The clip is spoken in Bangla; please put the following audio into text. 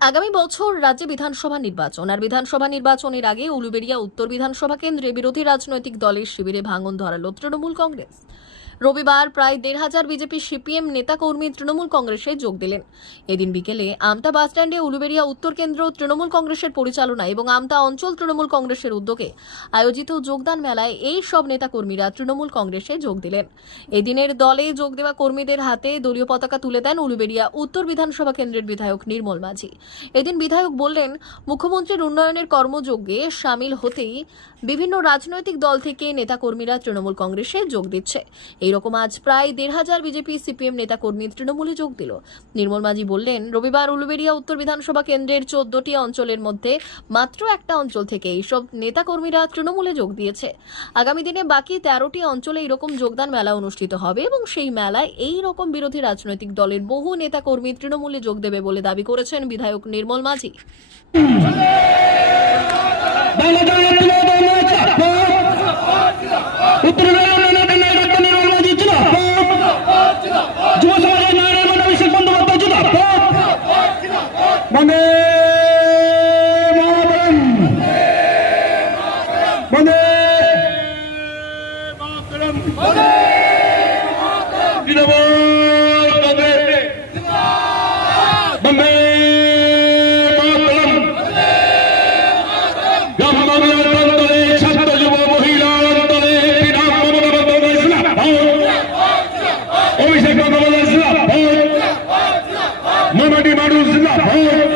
আগামী বছর রাজ্যে বিধানসভা নির্বাচন, আর বিধানসভা নির্বাচনের আগে উলুবেড়িয়া উত্তর বিধানসভা কেন্দ্রে বিরোধী রাজনৈতিক দলের শিবিরে ভাঙন ধরালো তৃণমূল কংগ্রেস। রবিবার প্রায় দেড় হাজার বিজেপি সিপিএম নেতাকর্মী তৃণমূল কংগ্রেসে যোগ দিলেন। এদিন বিকেলে আমতা বাসস্ট্যান্ডে উলুবেড়িয়া উত্তর কেন্দ্র তৃণমূল কংগ্রেসের পরিচালনা এবং আমতা অঞ্চল তৃণমূল কংগ্রেসের উদ্যোগে আয়োজিত যোগদান মেলায় এই সব নেতাকর্মীরা তৃণমূল কংগ্রেসে যোগ দিলেন। এদিনের দলে যোগ দেওয়া কর্মীদের হাতে দলীয় পতাকা তুলে দেন উলুবেড়িয়া উত্তর বিধানসভা কেন্দ্রের বিধায়ক নির্মল মাঝি। এদিন বিধায়ক বললেন, মুখ্যমন্ত্রীর উন্নয়নের কর্মযজ্ঞে সামিল হতেই বিভিন্ন রাজনৈতিক দল থেকে নেতাকর্মীরা তৃণমূল কংগ্রেসে যোগ দিচ্ছে। এইরকম আজ প্রায় দেড় হাজার বিজেপি সিপিএম নেতাকর্মী তৃণমূলে যোগ দিল। নির্মল মাঝি বললেন, রবিবার উলুবেড়িয়া উত্তর বিধানসভা কেন্দ্রের চোদ্দটি অঞ্চলের মধ্যে মাত্র একটা অঞ্চল থেকে এইসব নেতাকর্মীরা তৃণমূলে যোগ দিয়েছে। আগামী দিনে বাকি তেরোটি অঞ্চলে এরকম যোগদান মেলা অনুষ্ঠিত হবে এবং সেই মেলায় এই রকম বিরোধী রাজনৈতিক দলের বহু নেতাকর্মী তৃণমূলে যোগ দেবে বলে দাবি করেছেন বিধায়ক নির্মল মাঝি উত্তর যুব সমাজের নারায়ণ মানব অভিষেক বন্দ্যোপাধ্যায় জিন্দাবাদ বন্দে মাতরম বন্দে জিন্দাবাদ কংগ্রেস বন্দে অভিষেক বন্দ্যোপাধ্যায় জিন্দাবাদ। মামাটি মানুষ জিন্দাবাদ।